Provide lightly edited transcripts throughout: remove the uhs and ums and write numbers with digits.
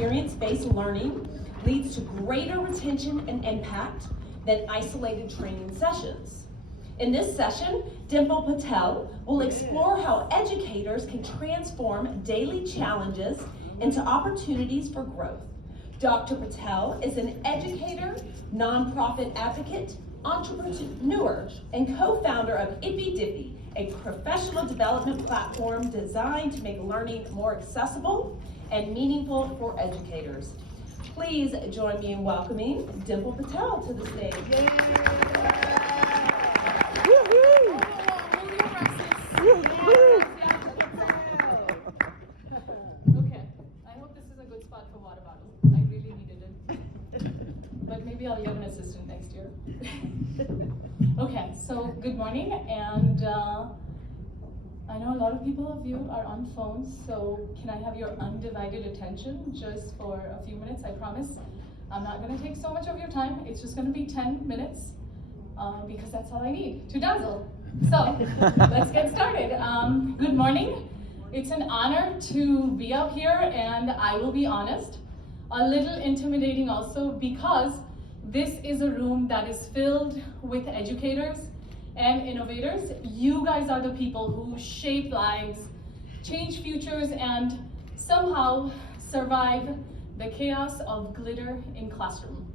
experience-based learning leads to greater retention and impact than isolated training sessions. In this session, Dimple Patel will explore how educators can transform daily challenges into opportunities for growth. Dr. Patel is an educator, nonprofit advocate, entrepreneur, and co-founder of Ippy Dippy, a professional development platform designed to make learning more accessible and meaningful for educators. Please join me in welcoming Dimple Patel to the stage. Yay. Okay, I hope this is a good spot for water bottle. I really needed it. But maybe I'll get an assistant next year. Okay, so good morning, and I know a lot of people of you are on phones, so can I have your undivided attention just for a few minutes? I promise. I'm not going to take so much of your time. It's just going to be 10 minutes because that's all I need to dazzle. So let's get started. Good morning. It's an honor to be up here, and I will be honest, a little intimidating also because this is a room that is filled with educators and innovators. You guys are the people who shape lives, change futures, and somehow survive the chaos of glitter in classroom.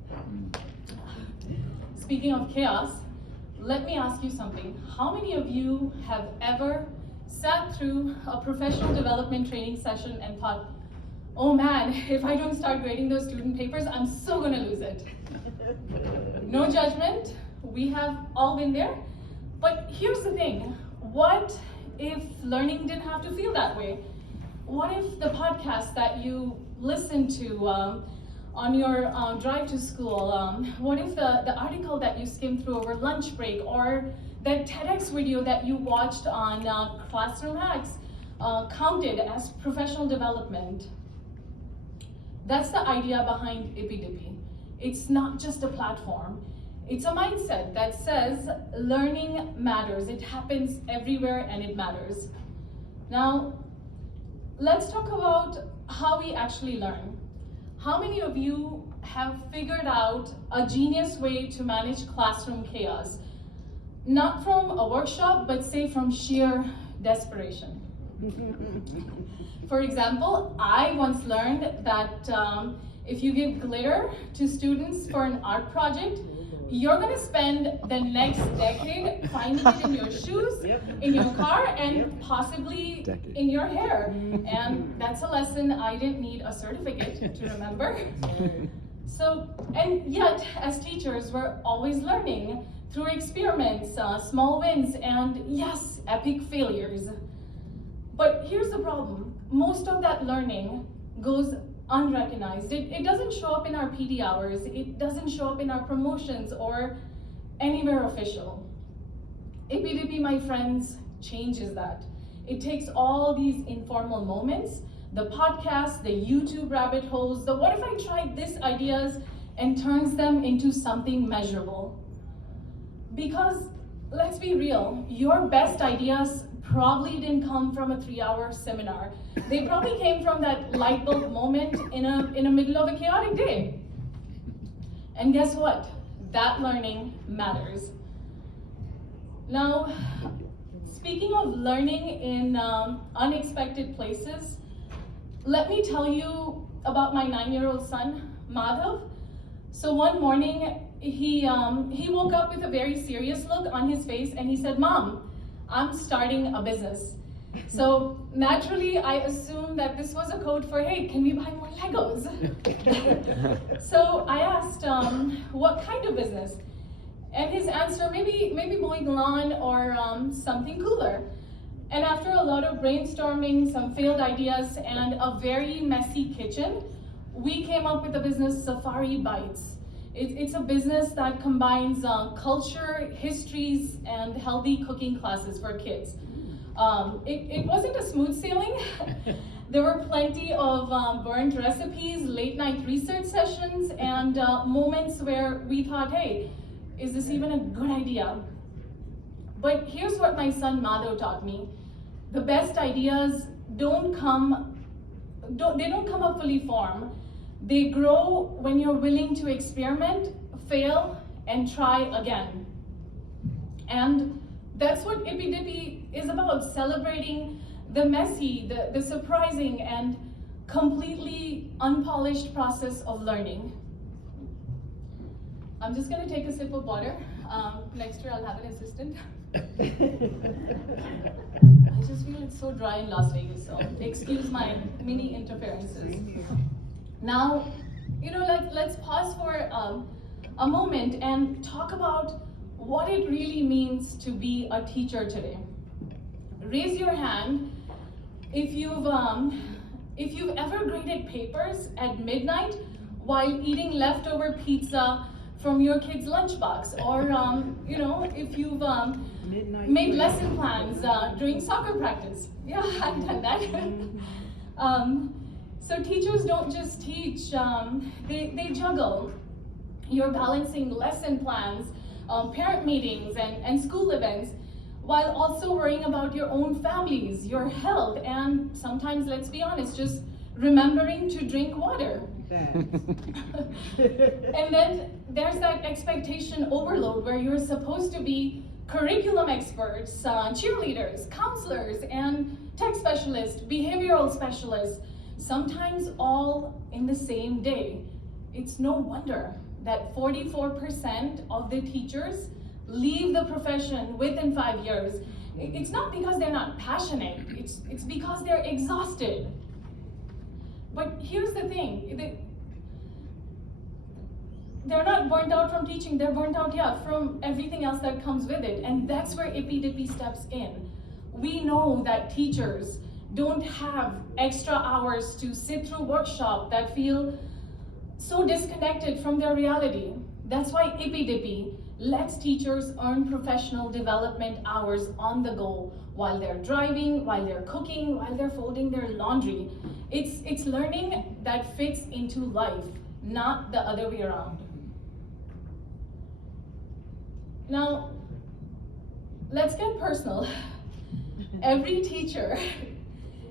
Speaking of chaos, let me ask you something. How many of you have ever sat through a professional development training session and thought, oh man, if I don't start grading those student papers, I'm so gonna lose it? No judgment, we have all been there. But here's the thing, what if learning didn't have to feel that way? What if the podcast that you listen to on your drive to school, what if the article that you skimmed through over lunch break, or that TEDx video that you watched on Classroom Hacks counted as professional development? That's the idea behind Ippy Dippy. It's not just a platform. It's a mindset that says learning matters. It happens everywhere and it matters. Now, let's talk about how we actually learn. How many of you have figured out a genius way to manage classroom chaos? Not from a workshop, but say from sheer desperation. For example, I once learned that if you give glitter to students for an art project, you're gonna spend the next decade finding it in your shoes, in your car, and possibly in your hair. And that's a lesson I didn't need a certificate to remember. So, and yet, as teachers, we're always learning through experiments, small wins, and yes, epic failures. But here's the problem. Most of that learning goes unrecognized. It doesn't show up in our PD hours. It doesn't show up in our promotions or anywhere official. Ippy Dippy, my friends, changes that. It takes all these informal moments, the podcasts, the YouTube rabbit holes, the what if I tried this ideas, and turns them into something measurable. Because let's be real, your best ideas probably didn't come from a 3-hour seminar. They probably came from that light bulb moment in the middle of a chaotic day. And guess what? That learning matters. Now, speaking of learning in unexpected places, let me tell you about my 9-year-old son, Madhav. So one morning, he woke up with a very serious look on his face and he said, "Mom, I'm starting a business." So naturally, I assumed that this was a code for, hey, can we buy more Legos? So I asked, what kind of business? And his answer, maybe mowing the lawn or something cooler. And after a lot of brainstorming, some failed ideas, and a very messy kitchen, we came up with the business Safari Bites. It's a business that combines culture, histories, and healthy cooking classes for kids. It wasn't a smooth sailing. There were plenty of burned recipes, late night research sessions, and moments where we thought, hey, is this even a good idea? But here's what my son Madhav taught me. The best ideas don't come up fully formed. They grow when you're willing to experiment, fail, and try again. And that's what Ippy Dippy is about, celebrating the messy, the surprising, and completely unpolished process of learning. I'm just gonna take a sip of water. Next year I'll have an assistant. I just feel it's so dry in Las Vegas, so excuse my mini interferences. Now, let's pause for a moment and talk about what it really means to be a teacher today. Raise your hand if you've ever graded papers at midnight while eating leftover pizza from your kid's lunchbox, or if you've made lesson plans during soccer practice. Yeah, I've done that. So teachers don't just teach, they juggle. You're balancing lesson plans, parent meetings, and school events, while also worrying about your own families, your health, and sometimes, let's be honest, just remembering to drink water. And then there's that expectation overload where you're supposed to be curriculum experts, cheerleaders, counselors, and tech specialists, behavioral specialists, sometimes all in the same day. It's no wonder that 44% of the teachers leave the profession within 5 years. It's not because they're not passionate, it's because they're exhausted. But here's the thing, they're not burnt out from teaching, they're burnt out, from everything else that comes with it. And that's where Ippy Dippy steps in. We know that teachers don't have extra hours to sit through workshops that feel so disconnected from their reality. That's why Ippy Dippy lets teachers earn professional development hours on the go, while they're driving, while they're cooking, while they're folding their laundry. It's learning that fits into life, not the other way around. Now, let's get personal. Every teacher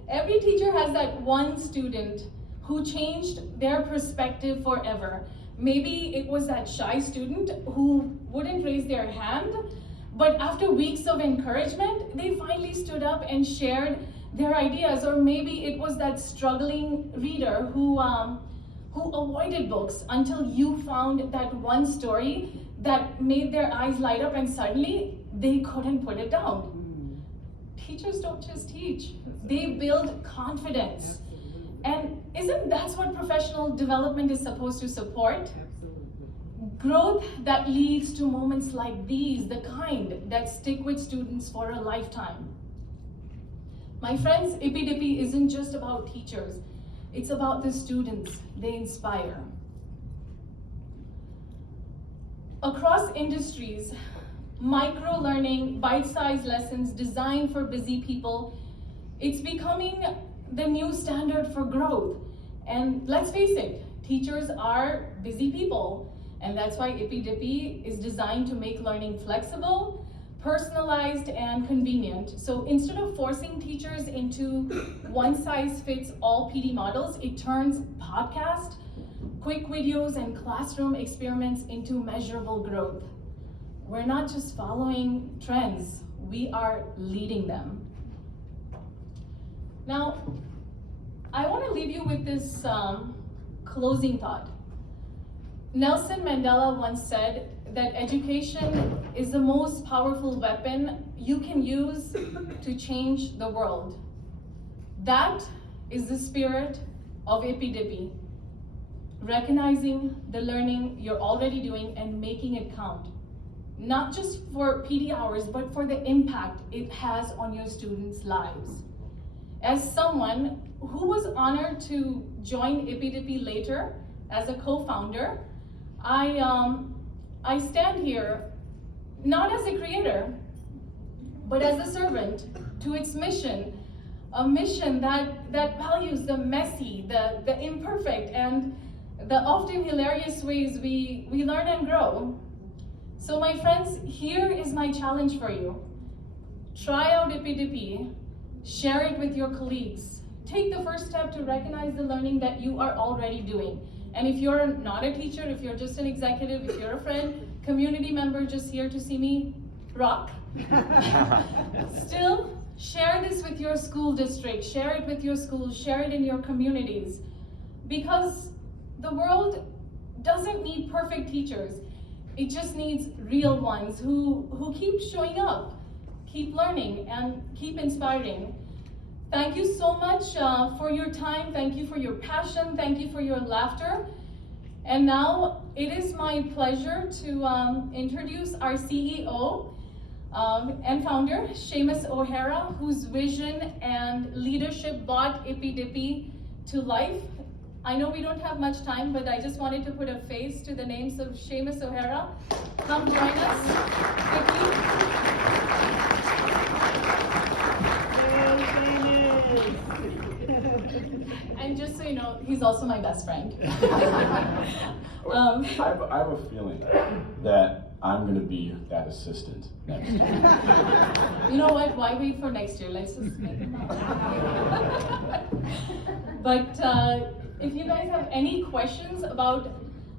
has that one student who changed their perspective forever. Maybe it was that shy student who wouldn't raise their hand, but after weeks of encouragement, they finally stood up and shared their ideas. Or maybe it was that struggling reader who avoided books until you found that one story that made their eyes light up and suddenly they couldn't put it down. Teachers don't just teach, they build confidence. And isn't that what professional development is supposed to support? Growth that leads to moments like these, the kind that stick with students for a lifetime. My friends, Ippy Dippy isn't just about teachers, it's about the students they inspire. Across industries, micro-learning, bite-sized lessons designed for busy people, it's becoming the new standard for growth. And let's face it, teachers are busy people. And that's why Ippy Dippy is designed to make learning flexible, personalized, and convenient. So instead of forcing teachers into one-size-fits-all PD models, it turns podcast, quick videos, and classroom experiments into measurable growth. We're not just following trends, we are leading them. Now, I want to leave you with this closing thought. Nelson Mandela once said that education is the most powerful weapon you can use to change the world. That is the spirit of Ippy Dippy. Recognizing the learning you're already doing and making it count. Not just for PD hours, but for the impact it has on your students' lives. As someone who was honored to join Ippy Dippy later as a co-founder, I stand here not as a creator, but as a servant to its mission, a mission that values the messy, the imperfect, and the often hilarious ways we learn and grow. So my friends, here is my challenge for you. Try out Ippy Dippy, share it with your colleagues. Take the first step to recognize the learning that you are already doing. And if you're not a teacher, if you're just an executive, if you're a friend, community member just here to see me rock, still share this with your school district, share it with your schools, share it in your communities. Because the world doesn't need perfect teachers. It just needs real ones who keep showing up, keep learning, and keep inspiring. Thank you so much for your time. Thank you for your passion. Thank you for your laughter. And now it is my pleasure to introduce our CEO and founder, Seamus O'Hara, whose vision and leadership brought Ippy Dippy to life. I know we don't have much time, but I just wanted to put a face to the names of Seamus O'Hara. Come join us. And just so you know, he's also my best friend. I have a feeling that I'm going to be that assistant next year. You know what? Why wait for next year? Let's just make it happen. But if you guys have any questions about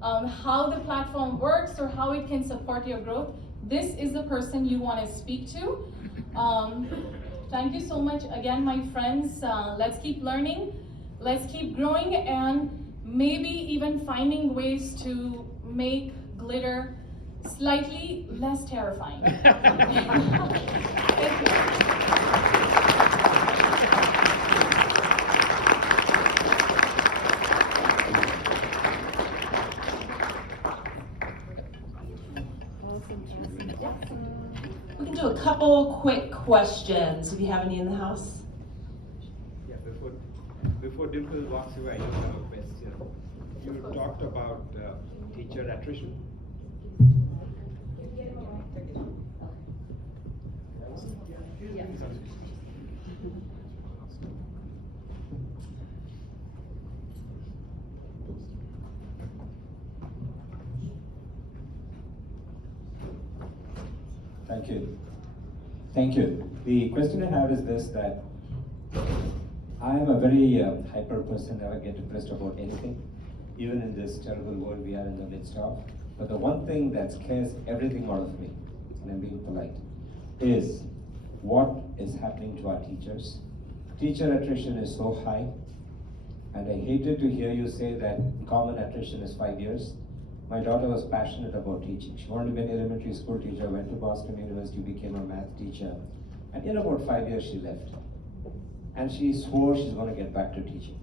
how the platform works or how it can support your growth, this is the person you want to speak to. Thank you so much again, my friends. Let's keep learning, let's keep growing, and maybe even finding ways to make glitter slightly less terrifying. Thank you. We can do a couple quick questions if you have any in the house. Yeah, before Dimple walks away, I just have a question. You talked about teacher attrition. Thank you. Thank you. The question I have is this, that I am a very hyper person, never get depressed about anything, even in this terrible world we are in the midst of. But the one thing that scares everything out of me, and I'm being polite, is what is happening to our teachers. Teacher attrition is so high, and I hated to hear you say that common attrition is 5 years. My daughter was passionate about teaching. She wanted to be an elementary school teacher, went to Boston University, became a math teacher, and in about 5 years she left. And she swore she's going to get back to teaching.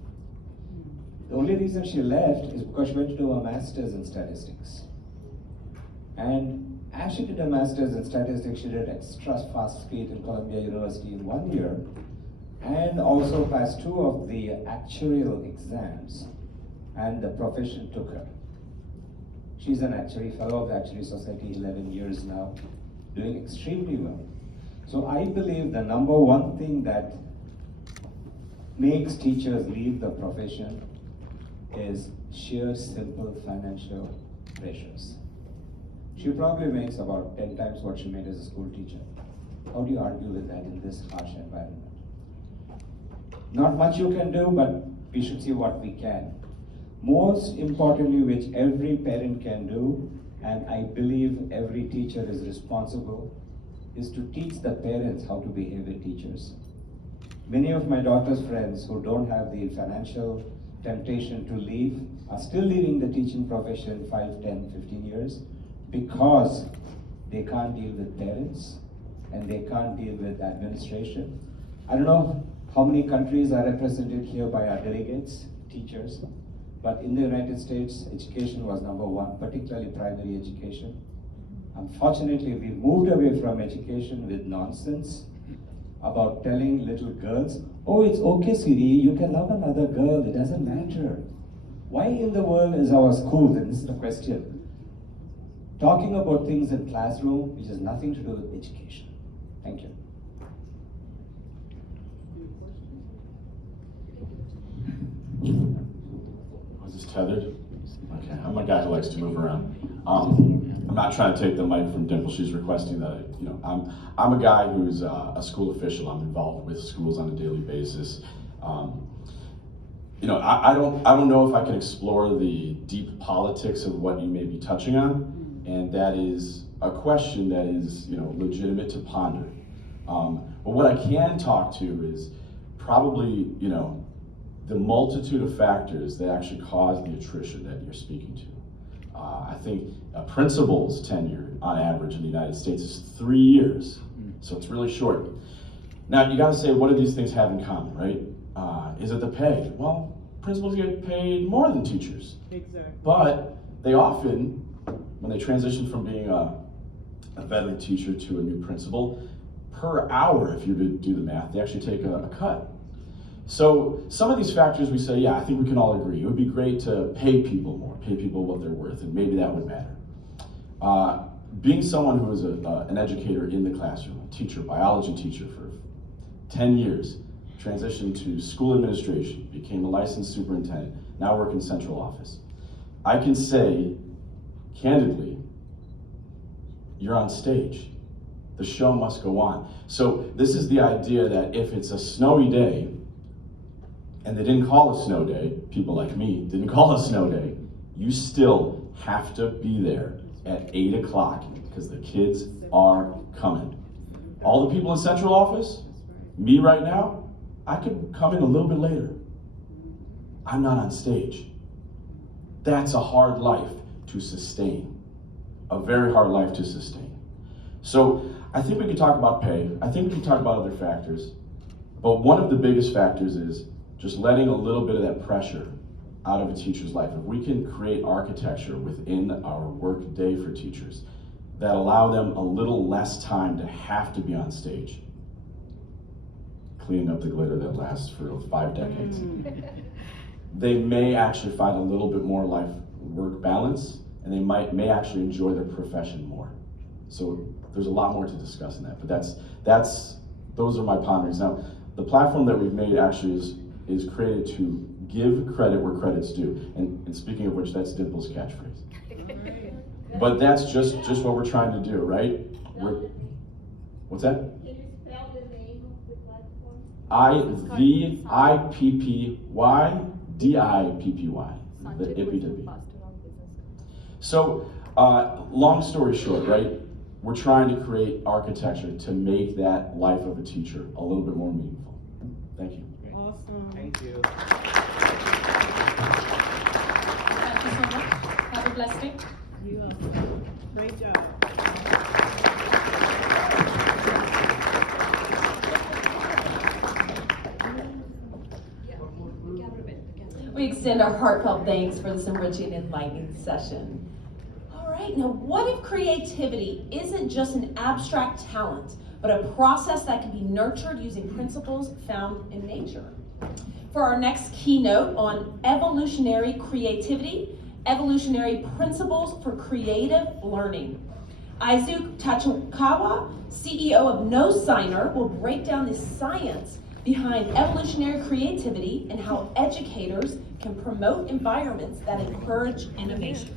The only reason she left is because she went to do a master's in statistics. And as she did a master's in statistics, she did extra fast speed in Columbia University in 1 year, and also passed 2 of the actuarial exams, and the profession took her. She's an actuary, fellow of the Actuary Society, 11 years now, doing extremely well. So I believe the number one thing that makes teachers leave the profession is sheer simple financial pressures. She probably makes about 10 times what she made as a school teacher. How do you argue with that in this harsh environment? Not much you can do, but we should see what we can. Most importantly, which every parent can do, and I believe every teacher is responsible, is to teach the parents how to behave with teachers. Many of my daughter's friends who don't have the financial temptation to leave are still leaving the teaching profession 5, 10, 15 years because they can't deal with parents and they can't deal with administration. I don't know how many countries are represented here by our delegates, teachers, but in the United States, education was number one, particularly primary education. Unfortunately, we moved away from education with nonsense about telling little girls, oh, it's okay, sweetie, you can love another girl, it doesn't matter. Why in the world is our school, and this is the question, talking about things in classroom which has nothing to do with education? Thank you. Was this tethered? Okay, I'm a guy who likes to move around. I'm not trying to take the mic from Dimple. She's requesting that, I'm a guy who's a school official. I'm involved with schools on a daily basis. I don't know if I can explore the deep politics of what you may be touching on, and that is a question that is, legitimate to ponder. But what I can talk to is probably, the multitude of factors that actually cause the attrition that you're speaking to. I think a principal's tenure on average in the United States is 3 years, so it's really short. Now you gotta say, what do these things have in common, right? Is it the pay? Well, principals get paid more than teachers. Exactly. But they often, when they transition from being a veteran teacher to a new principal, per hour, if you do the math, they actually take a cut. So some of these factors we say, yeah, I think we can all agree. It would be great to pay people more, pay people what they're worth, and maybe that would matter. Being someone who is an educator in the classroom, a teacher, biology teacher for 10 years, transitioned to school administration, became a licensed superintendent, now work in central office. I can say, candidly, you're on stage. The show must go on. So this is the idea that if it's a snowy day, and they didn't call a snow day, people like me didn't call a snow day, you still have to be there at 8 o'clock because the kids are coming. All the people in central office, me right now, I could come in a little bit later. I'm not on stage. That's a hard life to sustain. A very hard life to sustain. So I think we could talk about pay. I think we can talk about other factors. But one of the biggest factors is just letting a little bit of that pressure out of a teacher's life. If we can create architecture within our work day for teachers that allow them a little less time to have to be on stage, cleaning up the glitter that lasts for 5 decades, they may actually find a little bit more life-work balance, and they may actually enjoy their profession more. So there's a lot more to discuss in that, but those are my ponderings. Now, the platform that we've made actually is created to give credit where credit's due. And speaking of which, that's Dimple's catchphrase. But that's just what we're trying to do, right? What's that? Can you spell the name of the platform? IVIPPY the IPPY. So, long story short, right? We're trying to create architecture to make that life of a teacher a little bit more meaningful. Thank you. Awesome. Thank you. Thank you so much. Have a blessed day. You are. Great job. We extend our heartfelt thanks for this enriching and enlightening session. All right, now what if creativity isn't just an abstract talent, but a process that can be nurtured using principles found in nature? For our next keynote on evolutionary creativity, evolutionary principles for creative learning, Izuku Tachikawa, CEO of No Signer, will break down the science behind evolutionary creativity and how educators can promote environments that encourage innovation.